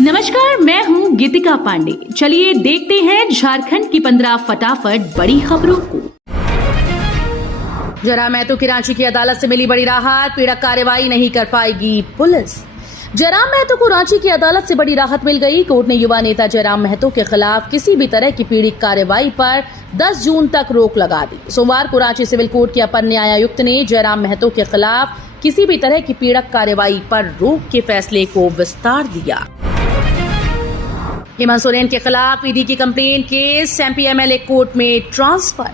नमस्कार, मैं हूं गीतिका पांडे। चलिए देखते हैं झारखंड की 15 फटाफट बड़ी खबरों को। जयराम महतो की रांची की अदालत से मिली बड़ी राहत, पीड़क कार्रवाई नहीं कर पाएगी पुलिस। जयराम महतो को रांची की अदालत से बड़ी राहत मिल गई। कोर्ट ने युवा नेता जयराम महतो के खिलाफ किसी भी तरह की पीड़ित कार्रवाई पर 10 जून तक रोक लगा दी। सोमवार को रांची सिविल कोर्ट के अपर न्यायायुक्त ने जयराम महतो के खिलाफ किसी भी तरह की पीड़क कार्रवाई पर रोक के फैसले को विस्तार दिया। हेमंत सोरेन के खिलाफ ईडी की complain case MP MLA court में ट्रांसफर।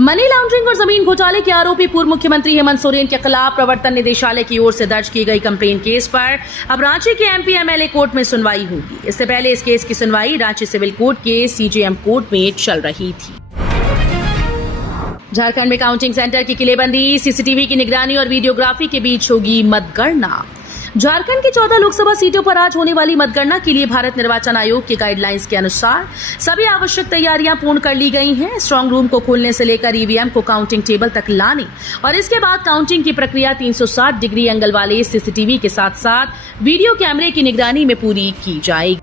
मनी लॉन्ड्रिंग और जमीन घोटाले के आरोपी पूर्व मुख्यमंत्री हेमंत सोरेन के खिलाफ प्रवर्तन निदेशालय की ओर से दर्ज की गई कंप्लेन केस पर अब रांची के एमपी एमएलए कोर्ट में सुनवाई होगी। इससे पहले इस केस की सुनवाई रांची सिविल कोर्ट के सीजेएम कोर्ट में चल रही थी। झारखंड में काउंटिंग सेंटर की किलेबंदी, सीसीटीवी की निगरानी और वीडियोग्राफी के बीच होगी मतगणना। झारखंड की 14 लोकसभा सीटों पर आज होने वाली मतगणना के लिए भारत निर्वाचन आयोग की गाइडलाइंस के अनुसार सभी आवश्यक तैयारियां पूर्ण कर ली गई हैं। स्ट्रांग रूम को खोलने से लेकर ईवीएम को काउंटिंग टेबल तक लाने और इसके बाद काउंटिंग की प्रक्रिया 360 डिग्री एंगल वाले सीसीटीवी के साथ साथ वीडियो कैमरे की निगरानी में पूरी की जाएगी।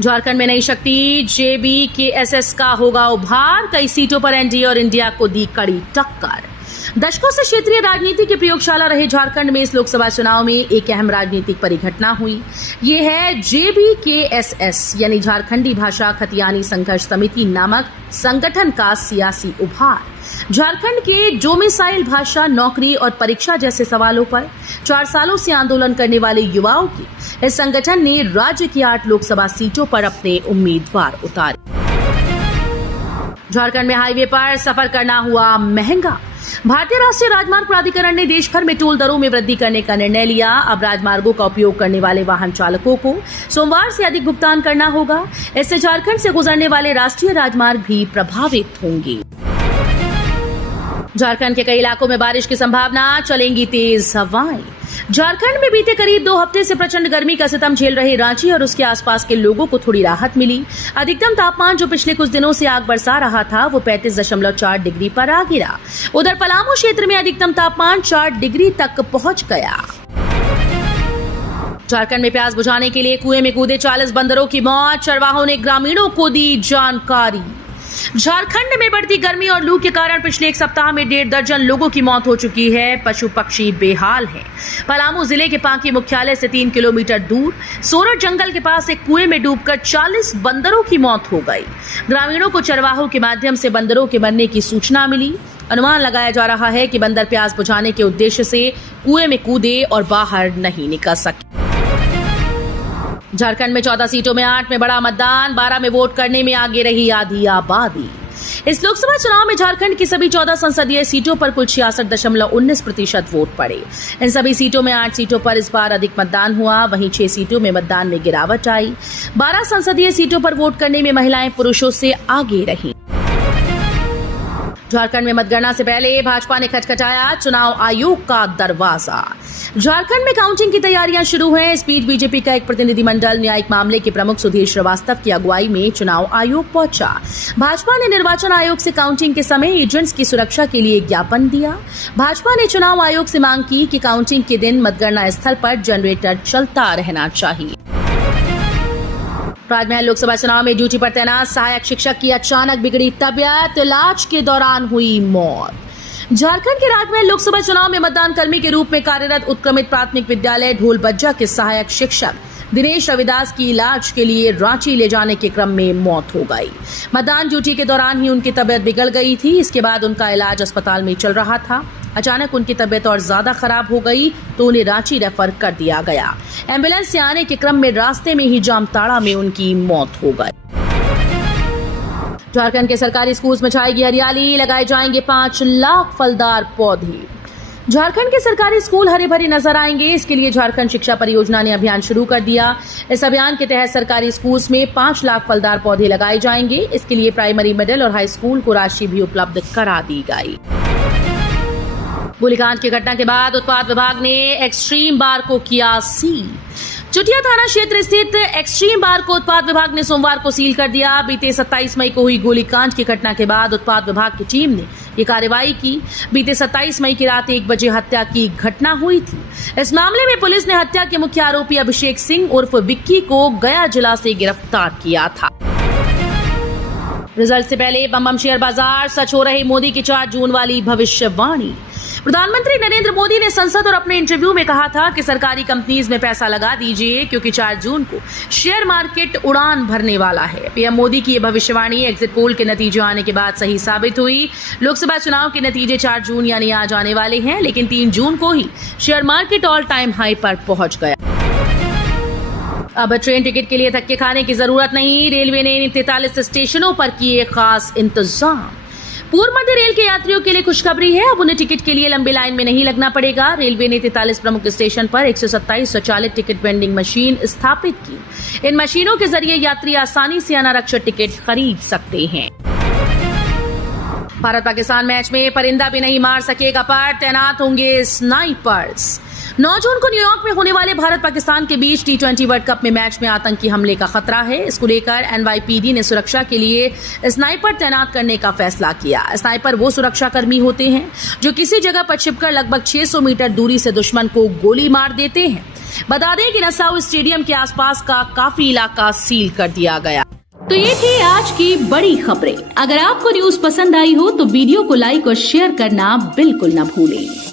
झारखंड में नई शक्ति जेबीकेएसएस का होगा उभार। कई सीटों पर एनडीए और इंडिया को दी कड़ी टक्कर। दशकों से क्षेत्रीय राजनीति की प्रयोगशाला रहे झारखंड में इस लोकसभा चुनाव में एक अहम राजनीतिक परिघटना हुई। ये है जेबीकेएसएस यानी झारखंडी भाषा खतियानी संघर्ष समिति नामक संगठन का सियासी उभार। झारखंड के डोमिसाइल भाषा, नौकरी और परीक्षा जैसे सवालों पर 4 सालों से आंदोलन करने वाले युवाओं की इस संगठन ने राज्य की 8 लोकसभा सीटों पर अपने उम्मीदवार उतारे। झारखंड में हाईवे पर सफर करना हुआ महंगा। भारतीय राष्ट्रीय राजमार्ग प्राधिकरण ने देश भर में टोल दरों में वृद्धि करने का निर्णय लिया। अब राजमार्गों का उपयोग करने वाले वाहन चालकों को सोमवार से अधिक भुगतान करना होगा। इससे झारखंड से गुजरने वाले राष्ट्रीय राजमार्ग भी प्रभावित होंगे। झारखंड के कई इलाकों में बारिश की संभावना, चलेंगी तेज हवाएं। झारखंड में बीते करीब 2 हफ्ते से प्रचंड गर्मी का सितम झेल रहे रांची और उसके आसपास के लोगों को थोड़ी राहत मिली। अधिकतम तापमान जो पिछले कुछ दिनों से आग बरसा रहा था वो 35.4 डिग्री पर आ गिरा। उधर पलामू क्षेत्र में अधिकतम तापमान 4 डिग्री तक पहुंच गया। झारखंड में प्यास बुझाने के लिए कुएं में कूदे 40 बंदरों की मौत। चरवाहों ने ग्रामीणों को दी जानकारी। झारखंड में बढ़ती गर्मी और लू के कारण पिछले 1 सप्ताह में 1.5 दर्जन लोगों की मौत हो चुकी है। पशु पक्षी बेहाल हैं। पलामू जिले के पांकी मुख्यालय से 3 किलोमीटर दूर सोरठ जंगल के पास एक कुएं में डूबकर 40 बंदरों की मौत हो गई। ग्रामीणों को चरवाहों के माध्यम से बंदरों के मरने की सूचना मिली। अनुमान लगाया जा रहा है कि बंदर प्यास बुझाने के उद्देश्य से कुएं में कूदे और बाहर नहीं निकल सके। झारखंड में 14 सीटों में 8 में बड़ा मतदान। 12 में वोट करने में आगे रही आधी आबादी। इस लोकसभा चुनाव में झारखंड की सभी 14 संसदीय सीटों पर कुल 66.19% वोट पड़े। इन सभी सीटों में 8 सीटों पर इस बार अधिक मतदान हुआ। वहीं 6 सीटों में मतदान में गिरावट आई। 12 संसदीय सीटों पर वोट करने में महिलाएं पुरुषों से आगे रहीं। झारखंड में मतगणना से पहले भाजपा ने खटखटाया चुनाव आयोग का दरवाजा। झारखंड में काउंटिंग की तैयारियां शुरू हैं। इस बीच बीजेपी का एक प्रतिनिधिमंडल न्यायिक मामले के प्रमुख सुधीर श्रीवास्तव की अगुवाई में चुनाव आयोग पहुंचा। भाजपा ने निर्वाचन आयोग से काउंटिंग के समय एजेंट्स की सुरक्षा के लिए ज्ञापन दिया। भाजपा ने चुनाव आयोग से मांग की कि काउंटिंग के दिन मतगणना स्थल पर जनरेटर चलता रहना चाहिए। राजमहल लोकसभा चुनाव में ड्यूटी पर तैनात सहायक शिक्षक की अचानक बिगड़ी तबियत, इलाज के दौरान हुई मौत। झारखंड के राजमहल लोकसभा चुनाव में मतदान कर्मी के रूप में कार्यरत उत्क्रमित प्राथमिक विद्यालय ढोलबज्जा के सहायक शिक्षक दिनेश रविदास की इलाज के लिए रांची ले जाने के क्रम में मौत हो गई। मतदान ड्यूटी के दौरान ही उनकी तबियत बिगड़ गई थी। इसके बाद उनका इलाज अस्पताल में चल रहा था। अचानक उनकी तबियत और ज्यादा खराब हो गई तो उन्हें रांची रेफर कर दिया गया। एम्बुलेंस से आने के क्रम में रास्ते में ही जामताड़ा में उनकी मौत हो गई। झारखंड के सरकारी स्कूल्स में छाएगी हरियाली, लगाए जाएंगे 5 लाख फलदार पौधे। झारखंड के सरकारी स्कूल हरे भरे नजर आएंगे। इसके लिए झारखंड शिक्षा परियोजना ने अभियान शुरू कर दिया। इस अभियान के तहत सरकारी स्कूल्स में 5 लाख फलदार पौधे लगाए जाएंगे। इसके लिए प्राइमरी, मिडिल और हाई स्कूल को राशि भी उपलब्ध करा दी गई। गोलीकांड की घटना के बाद उत्पाद विभाग ने एक्सट्रीम बार को किया सील। चुटिया थाना क्षेत्र स्थित एक्सट्रीम बार को उत्पाद विभाग ने सोमवार को सील कर दिया। बीते 27 मई को हुई गोलीकांड की घटना के बाद उत्पाद विभाग की टीम ने ये कार्रवाई की बीते 27 मई की रात 1 बजे हत्या की घटना हुई थी। इस मामले में पुलिस ने हत्या के मुख्य आरोपी अभिषेक सिंह उर्फ विक्की को गया जिला से गिरफ्तार किया था। रिजल्ट से पहले बम शेयर बाजार, सच हो रही मोदी की 4 जून वाली भविष्यवाणी। प्रधानमंत्री नरेंद्र मोदी ने संसद और अपने इंटरव्यू में कहा था कि सरकारी कंपनीज में पैसा लगा दीजिए क्योंकि 4 जून को शेयर मार्केट उड़ान भरने वाला है। पीएम मोदी की यह भविष्यवाणी एग्जिट पोल के नतीजे आने के बाद सही साबित हुई। लोकसभा चुनाव के नतीजे 4 जून यानी आज आने वाले हैं, लेकिन 3 जून को ही share market all time high पर पहुंच गया। अब ट्रेन टिकट के लिए धक्के खाने की जरूरत नहीं, रेलवे ने इन 43 स्टेशनों पर किए खास इंतजाम। पूर्व मध्य रेल के यात्रियों के लिए खुशखबरी है, अब उन्हें टिकट के लिए लंबी लाइन में नहीं लगना पड़ेगा। रेलवे ने 43 प्रमुख स्टेशन पर 127 स्वचालित टिकट वेंडिंग मशीन स्थापित की। इन मशीनों के जरिए यात्री आसानी से अनारक्षित टिकट खरीद सकते हैं। भारत पाकिस्तान मैच में परिंदा भी नहीं मार सकेगा पर तैनात होंगे स्नाइपर्स। 9 जून को न्यूयॉर्क में होने वाले भारत पाकिस्तान के बीच T20 वर्ल्ड कप में मैच में आतंकी हमले का खतरा है। इसको लेकर NYPD ने सुरक्षा के लिए स्नाइपर तैनात करने का फैसला किया। स्नाइपर वो सुरक्षा कर्मी होते हैं जो किसी जगह पर छिपकर लगभग 600 मीटर दूरी से दुश्मन को गोली मार देते हैं। बता दें कि नसाउ स्टेडियम के आसपास का काफी इलाका सील कर दिया गया। तो ये थी आज की बड़ी खबरें। अगर आपको न्यूज पसंद आई हो तो वीडियो को लाइक और शेयर करना बिल्कुल न भूलें।